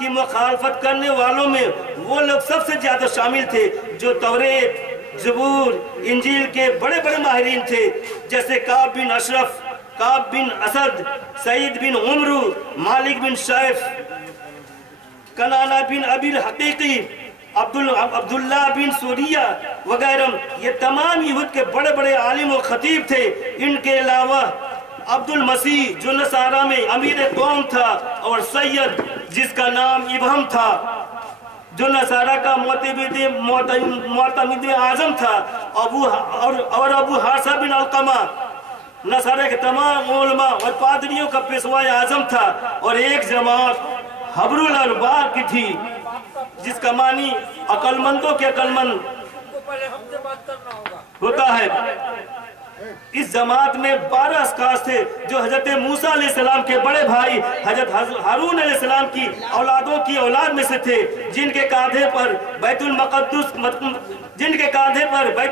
کی مخالفت کرنے والوں میں وہ لوگ سب سے زیادہ شامل تھے جو توریت، زبور، انجیل کے بڑے بڑے ماہرین تھے، جیسے کعب بن اشرف، کعب بن اسد، سعید بن عمرو، مالک بن شیف، کنانہ بن ابی الحقیقی، عبداللہ بن سوریہ وغیرہ. یہ تمام یہود کے بڑے بڑے عالم و خطیب تھے. ان کے علاوہ عبد المسیح جو نصارہ میں امیر قوم تھا، اور سید جس کا نام ابہم تھا جو نصارہ کا معتمد اعظم تھا، اور ابو حارثہ بن علقمہ نصارہ کے تمام علماء اور پادریوں کا پیشوا اعظم تھا. اور ایک جماعت حبر الارباب کی تھی جس کا معنی عقل مندوں کے عقل مند ہوتا ہے. اس جماعت میں 12 اشخاص تھے جو حضرت موسیٰ علیہ السلام کے بڑے بھائی حضرت ہارون علیہ السلام کی اولادوں کی اولاد میں سے تھے، جن کے کاندھے پر بیت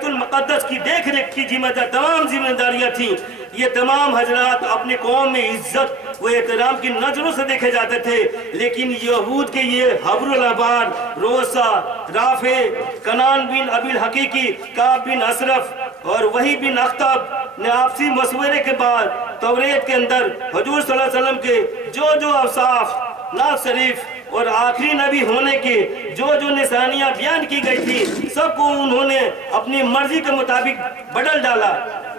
المقدس کی دیکھ ریکھ کی تمام ذمہ داریاں تھیں. یہ تمام حضرات اپنی قوم میں عزت و احترام کی نظروں سے دیکھے جاتے تھے، لیکن یہود کے یہ حبر الابار، روسا، رافع، کنان بن ابی الحقیقی، کعب بن اشرف اور وحی بن اخطب نے آپسی مشورے کے بعد توریت کے اندر حضور صلی اللہ علیہ وسلم کے جو اوصاف، نعت شریف اور آخری نبی ہونے کے جو نشانیاں بیان کی گئی تھی، سب کو انہوں نے اپنی مرضی کے مطابق بدل ڈالا.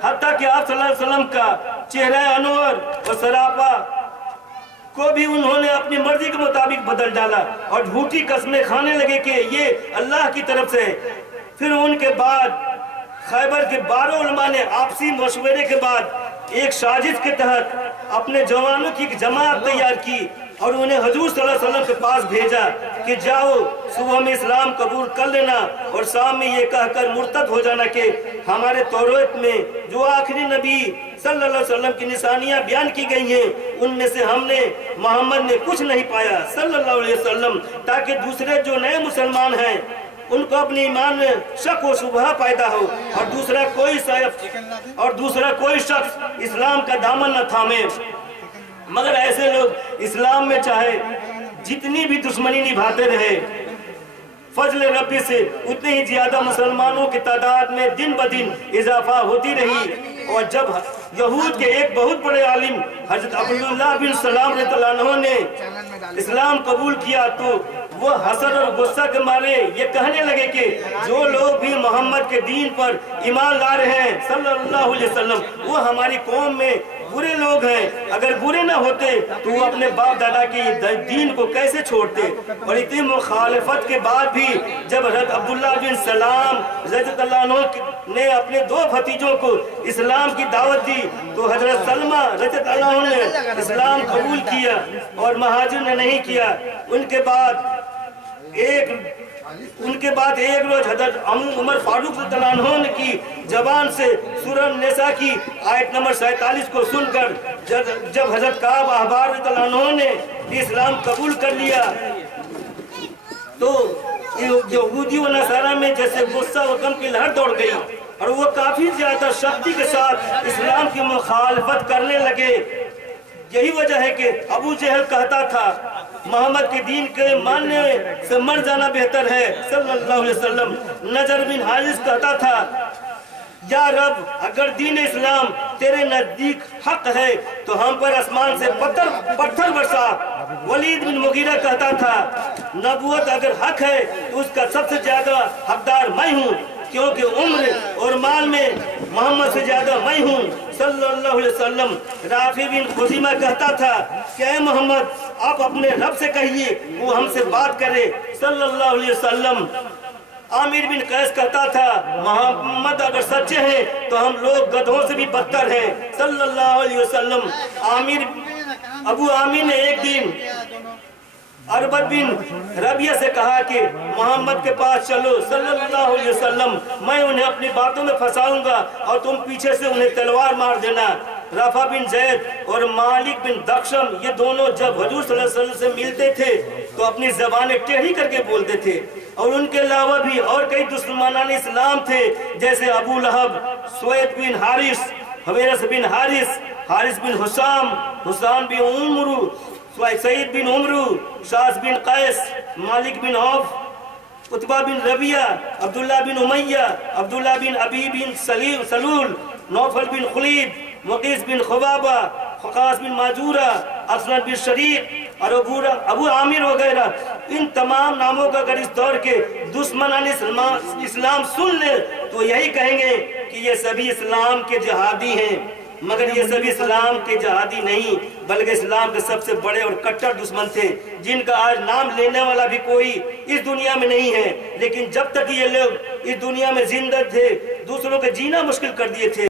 حتیٰ کہ آپ صلی اللہ علیہ وسلم کا چہرہ انور اور سراپا کو بھی انہوں نے اپنی مرضی کے مطابق بدل ڈالا اور جھوٹی قسمیں کھانے لگے کہ یہ اللہ کی طرف سے. پھر ان کے بعد خیبر کے 12 علماء نے آپسی مشورے کے بعد ایک سازش کے تحت اپنے جوانوں کی ایک جماعت تیار کی اور انہیں حضور صلی اللہ علیہ وسلم کے پاس بھیجا کہ جاؤ صبح میں اسلام قبول کر لینا اور شام میں یہ کہہ کر مرتد ہو جانا کہ ہمارے توریت میں جو آخری نبی صلی اللہ علیہ وسلم کی نشانیاں بیان کی گئی ہیں ان میں سے ہم نے محمد نے کچھ نہیں پایا صلی اللہ علیہ وسلم، تاکہ دوسرے جو نئے مسلمان ہیں ان کو اپنے ایمان میں شک و شبہ پیدا ہو اور دوسرا کوئی شخص اسلام کا دامن نہ تھامے. مگر ایسے لوگ اسلام میں چاہے جتنی بھی دشمنی نبھاتے رہے، فضل ربی سے اتنے ہی زیادہ مسلمانوں کی تعداد میں دن بدن اضافہ ہوتی رہی. اور جب یہود کے ایک بہت بڑے عالم حضرت عبداللہ بن سلام رضی اللہ عنہ نے اسلام قبول کیا تو وہ حسد اور غصہ کے مارے یہ کہنے لگے کہ جو لوگ بھی محمد کے دین پر ایمان لا رہے ہیں صلی اللہ علیہ وسلم وہ ہماری قوم میں برے لوگ ہیں. اگر برے نہ ہوتے تو وہ اپنے باپ دادا کی دین کو کیسے چھوڑتے. اور اتنی مخالفت کے بعد بھی جب حضرت عبداللہ بن سلام رضی اللہ عنہ نے اپنے 2 بھتیجوں کو اسلام کی دعوت دی تو حضرت سلمہ رضی اللہ عنہ نے اسلام قبول کیا اور مہاجر نے نہیں کیا. ان کے بعد ایک روز حضرت عمر فاروق رضی اللہ عنہ کی زبان سے سورہ النساء کی آیت نمبر 47 کو سن کر جب حضرت کعب احبار رضی اللہ عنہ نے اسلام قبول کر لیا تو یہودی و نصارہ میں جیسے غصہ و غم کی لہر دوڑ گئی اور وہ کافی زیادہ سختی کے ساتھ اسلام کی مخالفت کرنے لگے. یہی وجہ ہے کہ ابو جہل کہتا تھا محمد کے دین کے ماننے سے مر جانا بہتر ہے صلی اللہ علیہ وسلم. نجر بن حارث کہتا تھا یا رب اگر دین اسلام تیرے نزدیک حق ہے تو ہم پر آسمان سے پتھر برسا. ولید بن مغیرہ کہتا تھا نبوت اگر حق ہے تو اس کا سب سے زیادہ حقدار میں ہوں کیونکہ عمر اور مال میں محمد سے زیادہ میں ہوں صلی اللہ علیہ وسلم. رافع بن خزیمہ کہتا تھا کہ اے محمد آپ اپنے رب سے کہیے وہ ہم سے بات کرے صلی اللہ علیہ وسلم. عامر بن قیس کہتا تھا محمد اگر سچے ہیں تو ہم لوگ گدھوں سے بھی بدتر ہیں صلی اللہ علیہ وسلم. ابو عامر نے ایک دن عربت بن ربیہ سے کہا کہ محمد کے پاس چلو صلی اللہ علیہ وسلم، میں انہیں اپنی باتوں میں پھنساؤں گا اور تم پیچھے سے انہیں تلوار مار دینا. رافع بن زید اور مالک بن دخشم یہ دونوں جب حضور صلی اللہ علیہ وسلم سے ملتے تھے تو اپنی زبانیں ٹیڑھی کر کے بولتے تھے. اور ان کے علاوہ بھی اور کئی دشمنان اسلام تھے جیسے ابو لہب، سوید بن حارث، حویرث بن حارث، حارث بن حسام، حسام بن عمرو، سعید بن عمرو، شاس بن قیس، مالک بن عوف، عتبہ بن ربیہ، عبداللہ بن امیہ، عبداللہ بن ابی بن سلول، نوفل بن خلید، مقیس بن خبابہ، خقاص بن ماجورہ، اسود بن شریق اور ابو عامر وغیرہ، ان تمام ناموں کا اگر اس دور کے دشمنان اسلام سن لے تو یہی کہیں گے کہ یہ سبھی اسلام کے جہادی ہیں، مگر یہ سبھی اسلام کے جہادی نہیں بلکہ اسلام کے سب سے بڑے اور کٹر دشمن تھے، جن کا آج نام لینے والا بھی کوئی اس دنیا میں نہیں ہے، لیکن جب تک یہ لوگ اس دنیا میں زندہ تھے دوسروں کے جینا مشکل کر دیے تھے۔